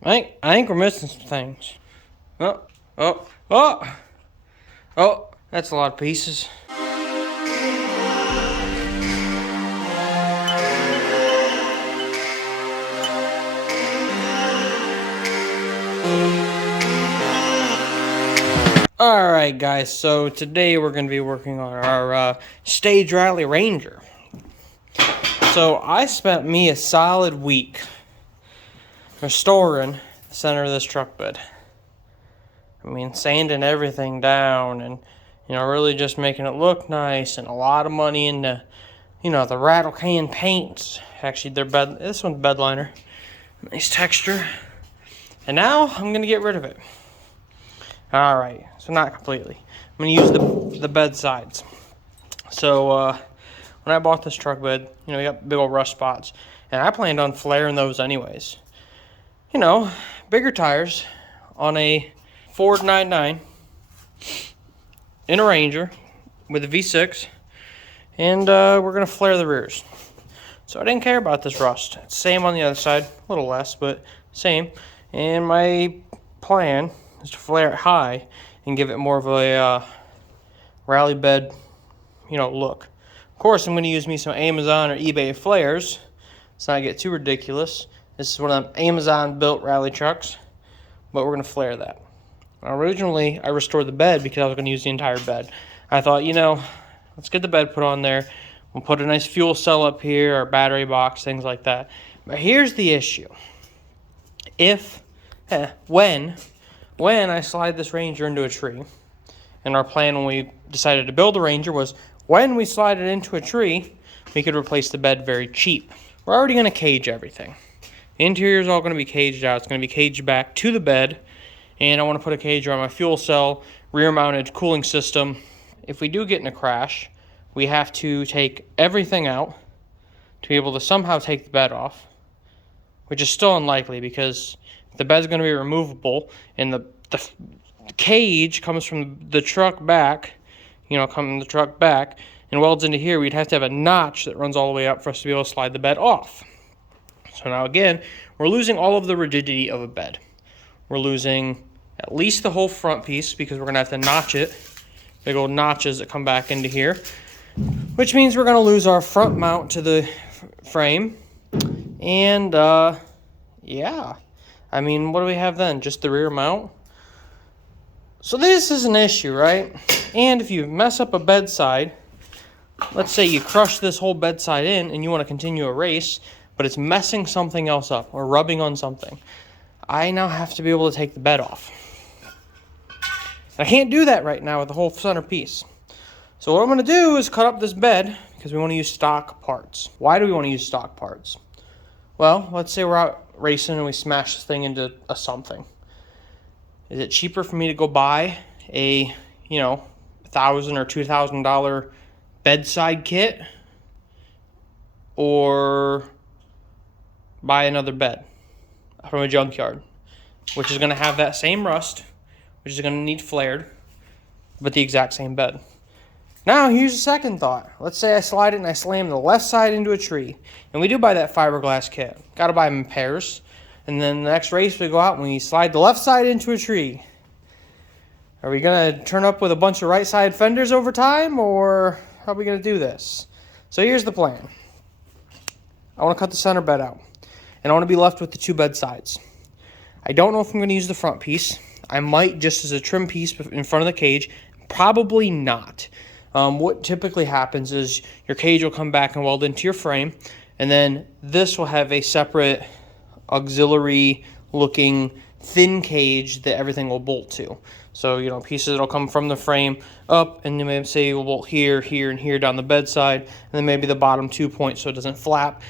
I think we're missing some things. Oh, oh, oh, oh, that's a lot of pieces. Alright guys, so today we're going to be working on our stage rally Ranger. So I spent me a solid week restoring the center of this truck bed. I mean, sanding everything down and, really just making it look nice, and a lot of money into, the rattle can paints. Actually, this one's bed liner. Nice texture. And now I'm going to get rid of it. Alright, so not completely. I'm going to use the Bedsides. So, when I bought this truck bed, we got big old rust spots. And I planned on flaring those anyways. Bigger tires on a Ford 99 in a Ranger with a V6. And we're going to flare the rears. So I didn't care about this rust. It's same on the other side, a little less, but same. And my plan is to flare it high and give it more of a rally bed, look. Of course, I'm going to use me some Amazon or eBay flares. Let's not get too ridiculous. This is one of them Amazon-built rally trucks, but we're going to flare that. Originally, I restored the bed because I was going to use the entire bed. I thought, let's get the bed put on there. We'll put a nice fuel cell up here, or battery box, things like that. But here's the issue. When I slide this Ranger into a tree, and our plan when we decided to build a Ranger was when we slide it into a tree, we could replace the bed very cheap. We're already going to cage everything. The interior is all going to be caged out. It's going to be caged back to the bed, and I want to put a cage around my fuel cell, rear-mounted cooling system. If we do get in a crash, we have to take everything out to be able to somehow take the bed off, which is still unlikely because the bed's going to be removable, and the cage comes from the truck back, and welds into here. We'd have to have a notch that runs all the way up for us to be able to slide the bed off. So now again, we're losing all of the rigidity of a bed. We're losing at least the whole front piece because we're going to have to notch it. Big old notches that come back into here, which means we're going to lose our front mount to the frame. And, yeah. I mean, what do we have then? Just the rear mount? So this is an issue, right? And if you mess up a bedside, let's say you crush this whole bedside in and you want to continue a race, but it's messing something else up or rubbing on something. I now have to be able to take the bed off. I can't do that right now with the whole center piece. So what I'm going to do is cut up this bed because we want to use stock parts. Why do we want to use stock parts? Well, let's say we're out racing and we smash this thing into a something. Is it cheaper for me to go buy a, $1,000 or $2,000 bedside kit, or buy another bed from a junkyard, which is going to have that same rust, which is going to need flared, but the exact same bed? Now, here's a second thought. Let's say I slide it and I slam the left side into a tree. And we do buy that fiberglass kit. Got to buy them in pairs. And then the next race we go out and we slide the left side into a tree. Are we going to turn up with a bunch of right side fenders over time, or how are we going to do this? So here's the plan. I want to cut the center bed out. And I want to be left with the two bed sides. I don't know if I'm going to use the front piece. I might just as a trim piece in front of the cage. Probably not. What typically happens is your cage will come back and weld into your frame, and then this will have a separate auxiliary looking thin cage that everything will bolt to. So, pieces that'll come from the frame up, and then maybe say we'll bolt here, here, and here down the bedside, and then maybe the bottom 2 points so it doesn't flap.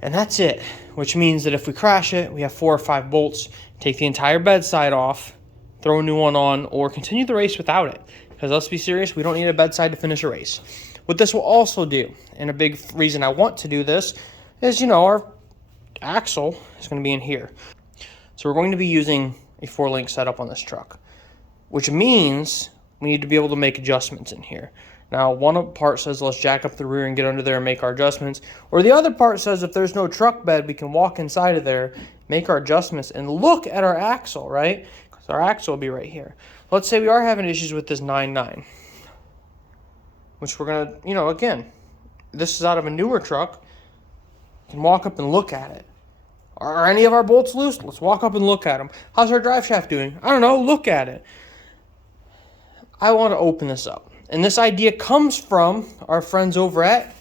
And that's it, which means that if we crash it, we have 4 or 5 bolts, take the entire bedside off, throw a new one on, or continue the race without it. Because let's be serious, we don't need a bedside to finish a race. What this will also do, and a big reason I want to do this, is, our axle is going to be in here. So we're going to be using a 4-link setup on this truck, which means we need to be able to make adjustments in here. Now, one part says let's jack up the rear and get under there and make our adjustments, or the other part says if there's no truck bed, we can walk inside of there, make our adjustments, and look at our axle, right? Because our axle will be right here. Let's say we are having issues with this 9.9, which we're going to, you know, again, this is out of a newer truck. You can walk up and look at it. Are any of our bolts loose? Let's walk up and look at them. How's our drive shaft doing? I don't know. Look at it. I want to open this up. And this idea comes from our friends over at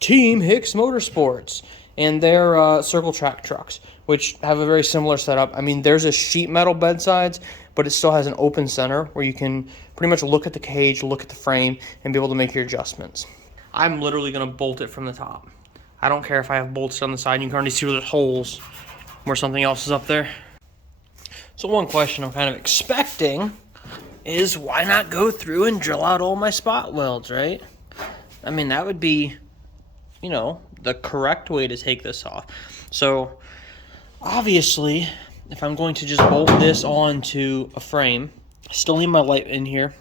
Team Hicks Motorsports and their circle track trucks, which have a very similar setup. I mean, there's a sheet metal bedsides, but it still has an open center where you can pretty much look at the cage, look at the frame, and be able to make your adjustments. I'm literally going to bolt it from the top. I don't care if I have bolts on the side. You can already see where there's holes where something else is up there. So one question I'm kind of expecting is, why not go through and drill out all my spot welds, right? I mean, that would be, you know, the correct way to take this off. So obviously, if I'm going to just bolt this onto a frame, I still need my light in here.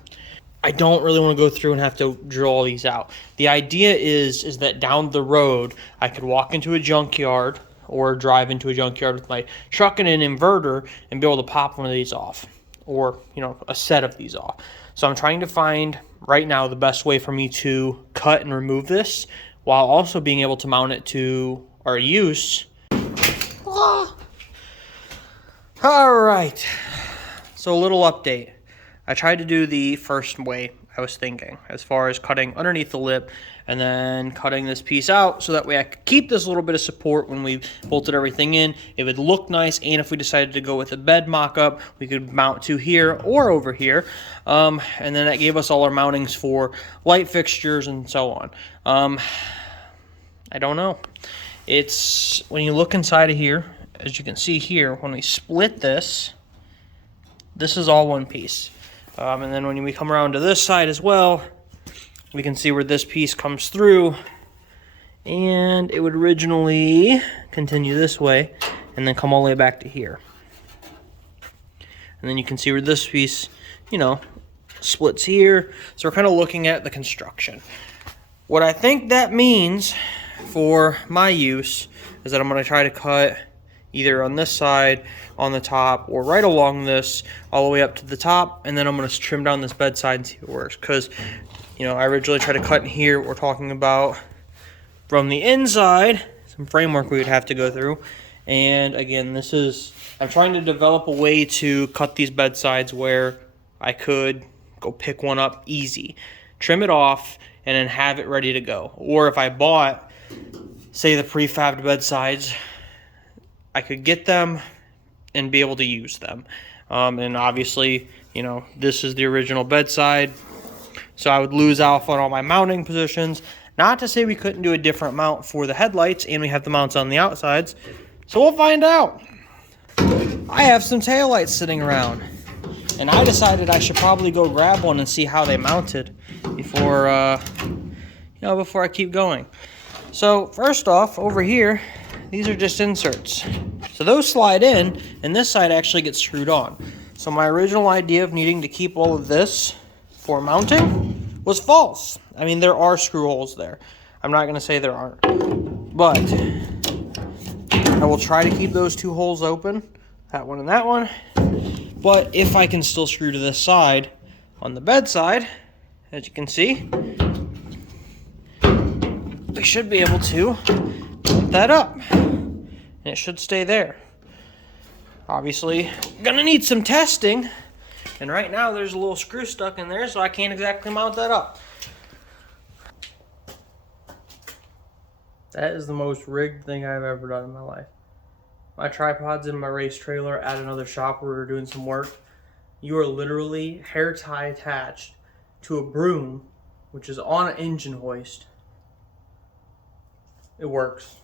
I don't really want to go through and have to drill all these out. The idea is that down the road, I could walk into a junkyard or drive into a junkyard with my truck and an inverter and be able to pop one of these off, or, you know, a set of these off. So I'm trying to find right now the best way for me to cut and remove this while also being able to mount it to our use. All right, so a little update. I tried to do the first way I was thinking, as far as cutting underneath the lip and then cutting this piece out so that way I could keep this little bit of support when we bolted everything in. It would look nice, and if we decided to go with a bed mock-up, we could mount to here or over here. And then that gave us all our mountings for light fixtures and so on. I don't know. It's, when you look inside of here, as you can see here, when we split this, this is all one piece. And then when we come around to this side as well, we can see where this piece comes through, and it would originally continue this way and then come all the way back to here. And then you can see where this piece, you know, splits here. So we're kind of looking at the construction. What I think that means for my use is that I'm going to try to cut either on this side, on the top, or right along this, all the way up to the top, and then I'm going to trim down this bedside and see what works. Because, you know, I originally tried to cut in here. We're talking about from the inside, some framework we would have to go through. And again, this is, I'm trying to develop a way to cut these bedsides where I could go pick one up easy, trim it off, and then have it ready to go. Or if I bought, say, the prefabbed bedsides, I could get them and be able to use them. And obviously, you know, this is the original bedside, so I would lose out on all my mounting positions. Not to say we couldn't do a different mount for the headlights, and we have the mounts on the outsides, so we'll find out. I have some taillights sitting around, and I decided I should probably go grab one and see how they mounted before, before I keep going. So first off, over here, these are just inserts. So those slide in, and this side actually gets screwed on. So my original idea of needing to keep all of this for mounting was false. I mean, there are screw holes there. I'm not going to say there aren't. But I will try to keep those two holes open, that one and that one. But if I can still screw to this side on the bedside, as you can see, we should be able to put that up, and it should stay there. Obviously, gonna need some testing, and right now there's a little screw stuck in there, so I can't exactly mount that up. That is the most rigged thing I've ever done in my life. My tripod's in my race trailer at another shop where we were doing some work. You are literally hair tie attached to a broom, which is on an engine hoist. It works.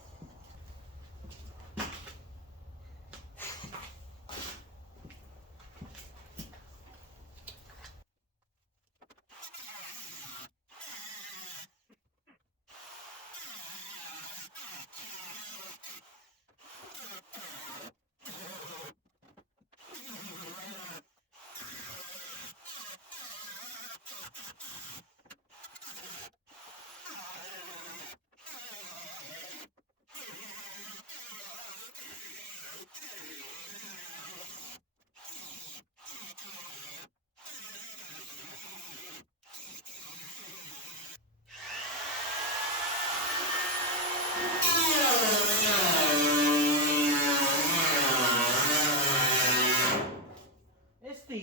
the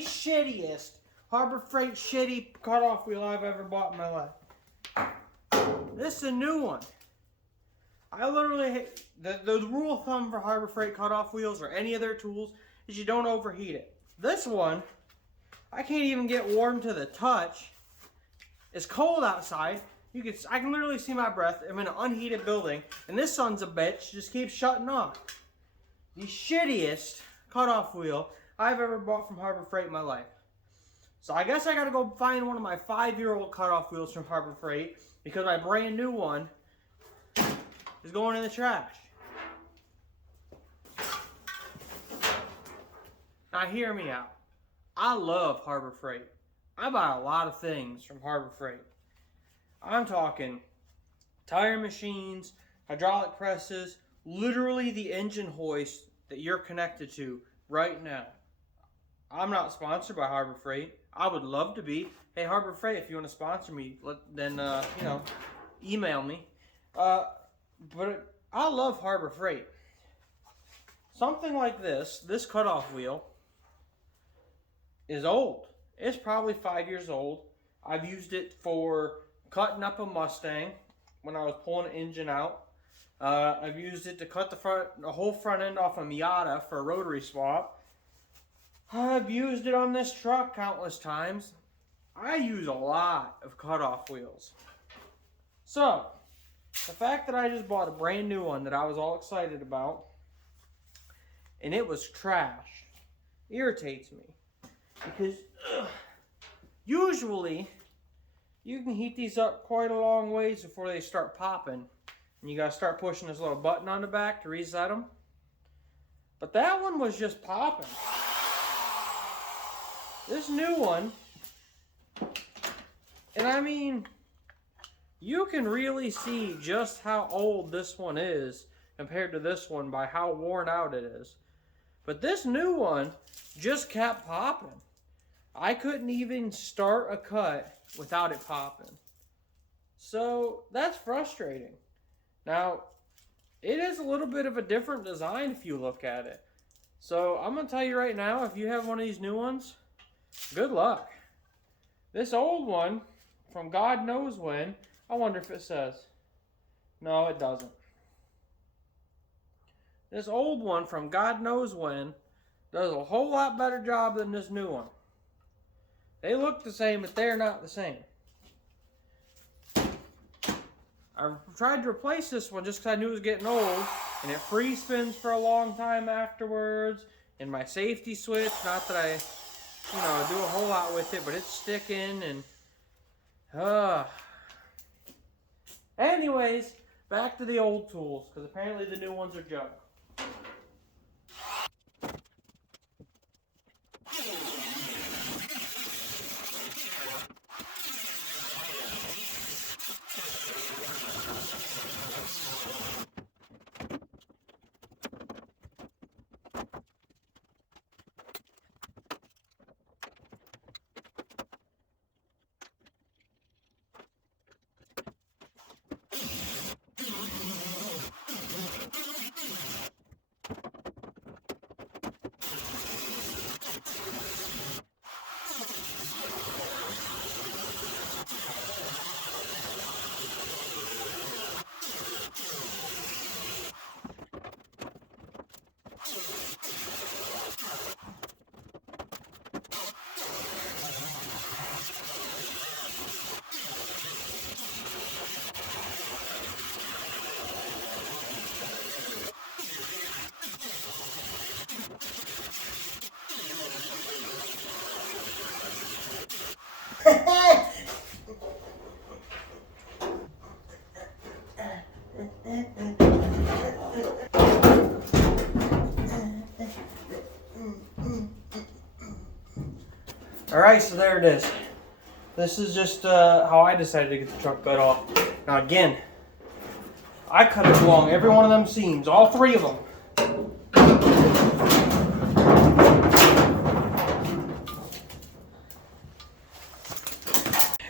shittiest Harbor Freight shitty cutoff wheel I've ever bought in my life. This is a new one. I literally, the rule of thumb for Harbor Freight cutoff wheels or any of their tools is you don't overheat it. This one, I can't even get warm to the touch. It's cold outside. I can literally see my breath. I'm in an unheated building, and this son's a bitch just keeps shutting off. The shittiest cutoff wheel I've ever bought from Harbor Freight in my life. So I guess I gotta go find one of my 5-year-old cutoff wheels from Harbor Freight because my brand new one is going in the trash. Now hear me out. I love Harbor Freight. I buy a lot of things from Harbor Freight. I'm talking tire machines, hydraulic presses, literally the engine hoist that you're connected to right now. I'm not sponsored by Harbor Freight. I would love to be. Hey, Harbor Freight, if you want to sponsor me, then email me. But I love Harbor Freight. Something like this cutoff wheel, is old. It's probably 5 years old. I've used it for cutting up a Mustang when I was pulling an engine out. I've used it to cut the whole front end off a Miata for a rotary swap. I've used it on this truck countless times. I use a lot of cutoff wheels. So, the fact that I just bought a brand new one that I was all excited about, and it was trash, irritates me. Because usually you can heat these up quite a long ways before they start popping. And you gotta start pushing this little button on the back to reset them. But that one was just popping. This new one, and I mean, you can really see just how old this one is compared to this one by how worn out it is. But this new one just kept popping. I couldn't even start a cut without it popping. So that's frustrating. Now, it is a little bit of a different design if you look at it. So I'm going to tell you right now, if you have one of these new ones, good luck. This old one, from God knows when, I wonder if it says. No, it doesn't. This old one from God knows when does a whole lot better job than this new one. They look the same, but they're not the same. I tried to replace this one just because I knew it was getting old, and it free spins for a long time afterwards. And my safety switch, not that I, do a whole lot with it, but it's sticking and, Anyways, back to the old tools, because apparently the new ones are junk. Alright, so there it is. This is just how I decided to get the truck bed off. Now again, I cut it along every one of them seams, all three of them.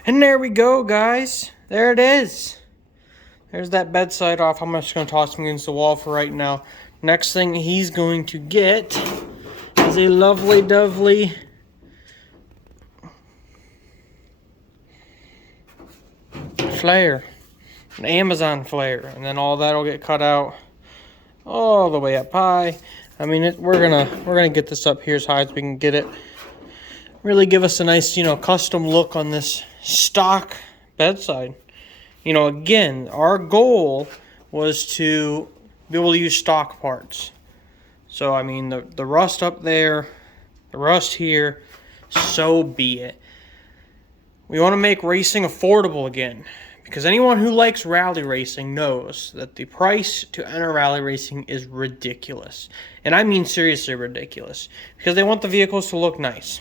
And there we go, guys. There it is. There's that bedside off. I'm just going to toss him against the wall for right now. Next thing he's going to get is a lovely dovely flare, an Amazon flare, and then all that'll get cut out all the way up high. I mean, we're gonna get this up here as high as we can get it. Really give us a nice, custom look on this stock bedside. Again, our goal was to be able to use stock parts. So, I mean, the rust up there, the rust here, so be it. We want to make racing affordable again, because anyone who likes rally racing knows that the price to enter rally racing is ridiculous. And I mean seriously ridiculous, because they want the vehicles to look nice.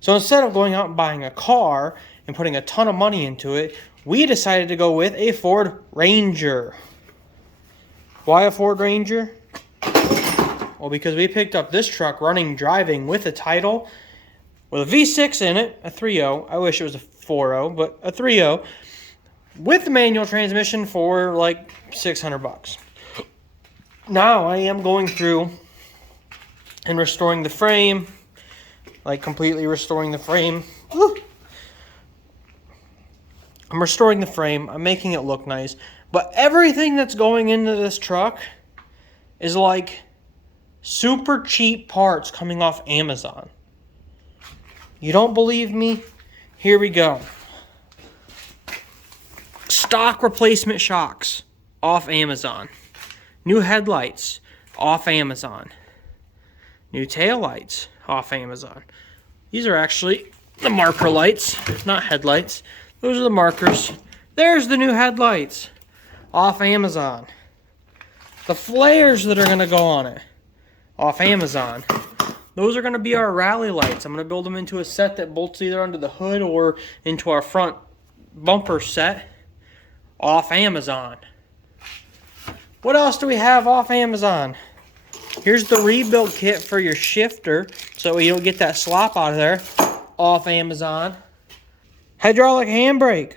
So instead of going out and buying a car and putting a ton of money into it, we decided to go with a Ford Ranger. Why a Ford Ranger? Well, because we picked up this truck driving with a title, with a V6 in it, a 3.0. I wish it was a 4.0, but a 3.0. With the manual transmission for like $600. Now I am going through and restoring the frame, like completely restoring the frame. Woo! I'm restoring the frame. I'm making it look nice. But everything that's going into this truck is like super cheap parts coming off Amazon. You don't believe me? Here we go. Stock replacement shocks off Amazon. New headlights off Amazon. New taillights off Amazon. These are actually the marker lights, not headlights. Those are the markers. There's the new headlights off Amazon. The flares that are going to go on it off Amazon. Those are going to be our rally lights. I'm going to build them into a set that bolts either under the hood or into our front bumper set off Amazon. What else do we have off Amazon? Here's the rebuild kit for your shifter so you don't get that slop out of there off Amazon. Hydraulic handbrake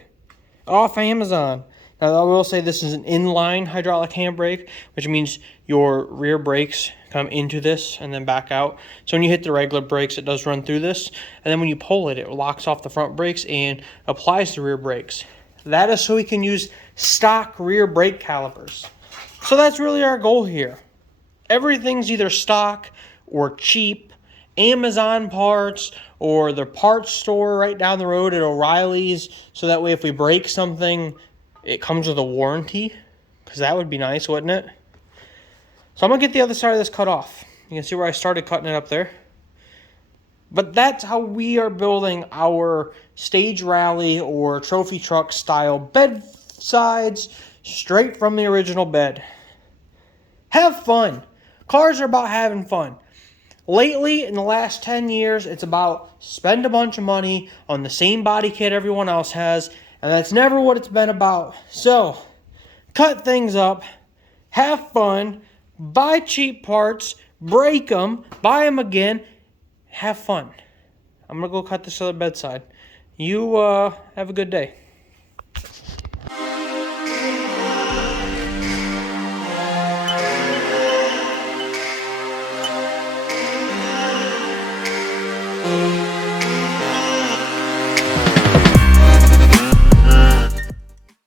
off Amazon. Now I will say this is an inline hydraulic handbrake, which means your rear brakes come into this and then back out. So when you hit the regular brakes, it does run through this. And then when you pull it, it locks off the front brakes and applies the rear brakes. That is so we can use stock rear brake calipers. So that's really our goal here. Everything's either stock or cheap, Amazon parts, or the parts store right down the road at O'Reilly's. So that way if we break something, it comes with a warranty. Because that would be nice, wouldn't it? So I'm going to get the other side of this cut off. You can see where I started cutting it up there. But that's how we are building our stage rally or trophy truck style bedsides straight from the original bed. Have fun. Cars are about having fun. Lately, in the last 10 years, it's about spend a bunch of money on the same body kit everyone else has, and that's never what it's been about. So, cut things up, have fun, buy cheap parts, break them, buy them again, have fun. I'm going to go cut this other bedside. You have a good day.